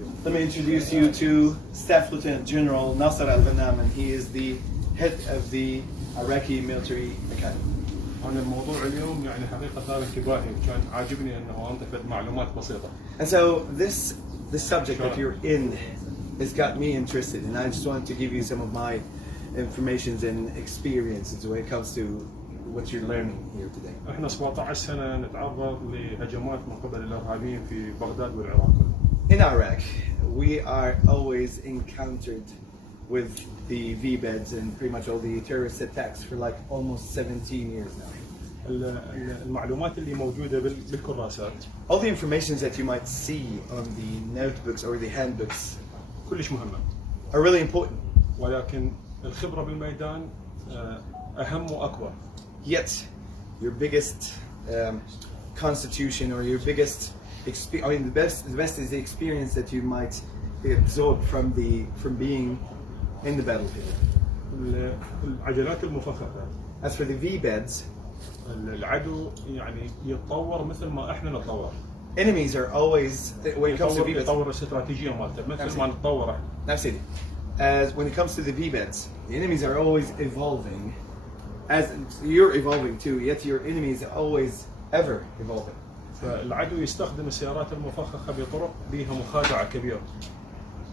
Let me introduce you to Staff Lieutenant General Naaser الغنام, and he is the head of the Iraqi Military Academy. عن الموضوع اليوم يعني حقيقة ثار انتباهي وكان عاجبني انه انضفت معلومات بسيطة. And so this subject that you're in has got me interested, and I just wanted to give you some of my informations and experiences when it comes to what you're learning here today. احنا 17 سنة نتعرض لهجمات من قبل الارهابيين في بغداد والعراق. In Iraq, we are always encountered with the V-beds and pretty much all the terrorist attacks for like almost 17 years now. المعلومات اللي موجودة بالكراسات. All the informations that you might see on the notebooks or the handbooks كلش مهمة. are really important. ولكن الخبرة بالميدان أهم وأكبر. Yet, your biggest constitution or your biggest the best is the experience that you might absorb from being in the battlefield. العجلات المفخخة. As for the V-beds, العدو يعني يتطور مثل ما احنا نتطور. Enemies are always, when it comes to V-beds, يطور الاستراتيجية مالته مثل ما نتطور احنا. Absolutely. As when it comes to the V-beds, the enemies are always evolving. As you're evolving too, yet your enemies are always ever evolving. فالعدو يستخدم السيارات المفخخة بطرق بها مخادعة كبيرة.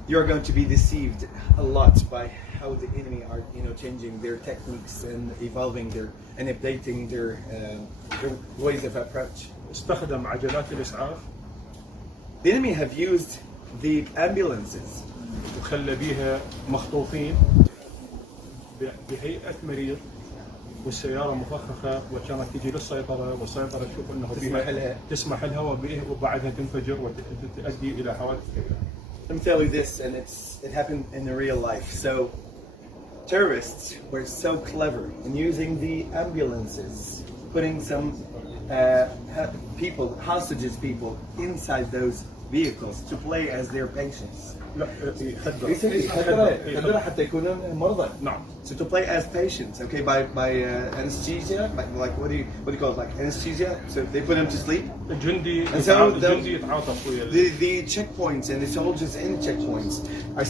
You're going to be deceived a lot by how the enemy are, changing their techniques and evolving and updating their ways of approach. استخدم عجلات الإسعاف. The enemy have used the ambulances. وخلى بيها مخطوفين بهيئة مريض والسيارة مفخخة وكانت تجي للسيطرة والسيطرة تشوف انه بيها تسمح لها وبعدها تنفجر وتؤدي الى حوادث كبيرة. Let me tell you this, and it happened in the real life. So terrorists were so clever in using the ambulances, putting some hostages inside those vehicles to play as their patients. لا يخدرها حتى يكونون مرضى. نعم. So to play as patients, okay, by anesthesia, like what do you call it, like anesthesia? So they put them to sleep. الجندي يتعاطف ويا the checkpoints and the soldiers in checkpoints are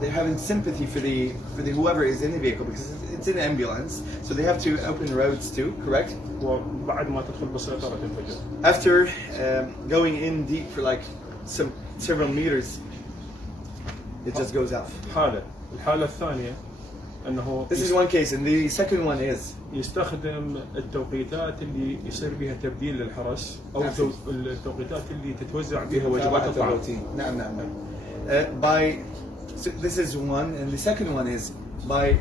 they're having sympathy for the whoever is in the vehicle because it's an ambulance, so they have to open roads too, correct? وبعد ما تدخل بالسيطرة تنفجر. After going in deep for like several meters, it just goes off. الحالة الثانية أنه This is one case, and the second one is يستخدم التوقيتات اللي يصير بها تبديل للحرس أو التوقيتات اللي تتوزع بها وجبات الطعام. نعم. So this is one, and the second one is by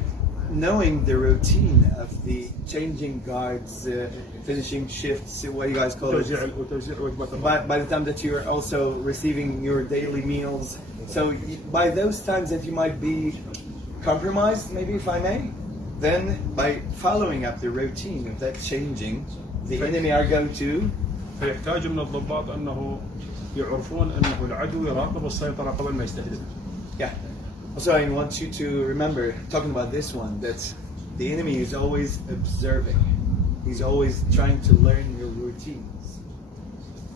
knowing the routine of the changing guards, finishing shifts, what do you guys call it? By the time that you're also receiving your daily meals. So by those times that you might be compromised, maybe if I may, then by following up the routine of that changing, the enemy are going to. فيحتاج من الضباط أنه يعرفون أنه العدو يراقب السيطرة قبل ما يستهدف. Yeah. Also, I want you to remember, talking about this one, that the enemy is always observing. He's always trying to learn your routines.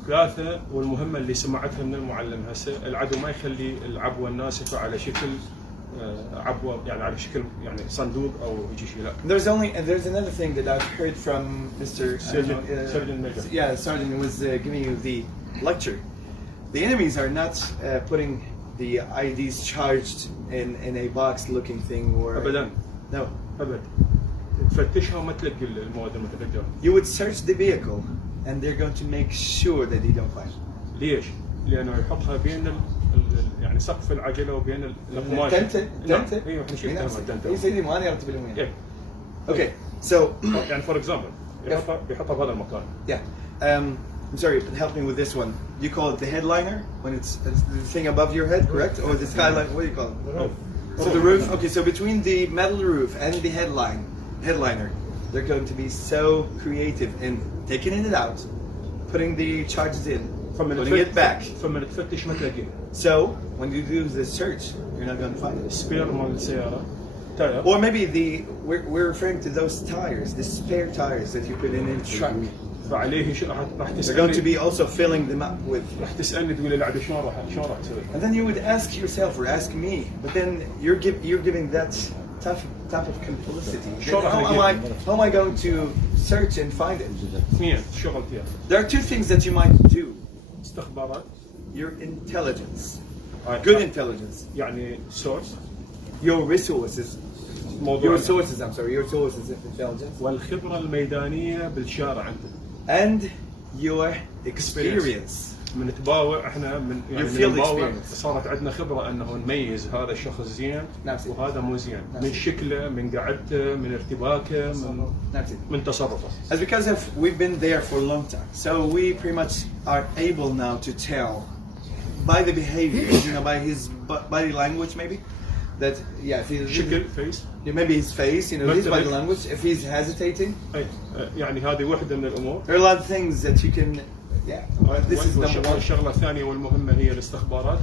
ثلاثة والمهمة اللي سمعتها من المعلم هسه العدو ما يخلي العبوة الناسفة على شكل عبوة يعني على شكل يعني صندوق أو شيء لا. There's another thing that I've heard from Mr. Sergeant Major. Yeah, Sergeant who was giving you the lecture. The enemies are not putting the IDs charged in a box-looking thing or. أبداً. No. أبد. تفتشها وما تلقي المواد المتفجرة. You would search the vehicle, and they're going to make sure that you don't find it. ليش؟ لأنه يحطها بين يعني سقف العجلة وبين القماش. تنتن. أيوه إحنا شفناها تنتن. يصير ما أنا أرتب لهم إيه. Okay, so. يعني for example يحطها بهذا المكان. Yeah. I'm sorry, but help me with this one. You call it the headliner when it's the thing above your head, correct? Or the skyline? What do you call it? The roof. So the roof. Okay, so between the metal roof and the headliner, they're going to be so creative in taking it out, putting the charges in, putting it back. فمن تفتش ما تلاقيه. So when you do the search, you're not going to find it. سبير مال السيارة. تاير. Or maybe we're referring to those tires, the spare tires that you put in the truck. فعليه راح They're going to تسالني be also filling them up with. راح تسالني تقول لي العدو شلون راح تسوي؟ And then you would ask yourself or ask me, but then you're giving that type of complicity. Sure, How am I going to search and find it? اثنين شغل فيها There are two things that you might do. استخبارات Your intelligence, هاي good intelligence, يعني سورس your resources, موضوع your sources of intelligence, والخبره الميدانيه بالشارع انت and your experience. من نتباوع احنا من You يعني feel من نتباوع experience. صارت عندنا خبره انه نميز هذا الشخص زين That's it. وهذا مو زين That's من it. شكله من قعدته من ارتباكه That's it. من تصرفه. As because of we've been there for a long time, so we pretty much are able now to tell by the behavior, by his body language, maybe that if he's شكل فيس maybe his face, his body language, if he's hesitating. يعني هذه واحدة من الامور. There are a lot of things that you can. This is number one. الشغله الثانيه والمهمه هي الاستخبارات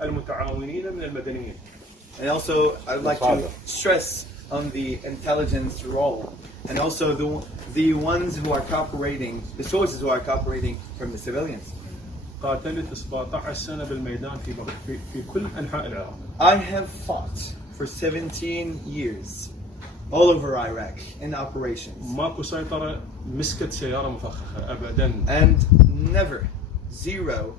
والمتعاونين من المدنيين. And also, I'd like to stress on the intelligence role, and also the ones who are cooperating, the sources who are cooperating from the civilians. قاتلت 17 سنه بالميدان في كل انحاء العراق. I have fought for 17 years all over Iraq in operations. ماكو سيطره مسكت سياره مفخخه ابدا. And never, zero,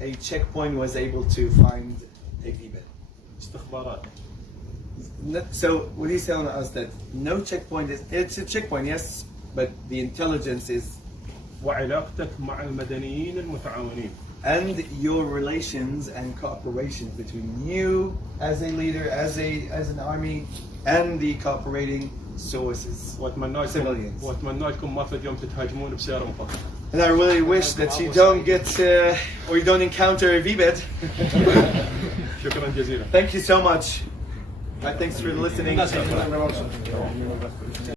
a checkpoint was able to find a VBIT. استخبارات. So what he's telling us that no checkpoint it's a checkpoint, yes, but the intelligence is. وعلاقتك مع المدنيين المتعاونين. And your relations and cooperation between you as a leader, as an army, and the cooperating sources, civilians. واتمنى لكم ما فد يوم تتهاجمون بسياره مفخخه. And I really wish that you don't get or you don't encounter a VBIT. شكرا جزيلا. Thanks so much. Thanks for listening.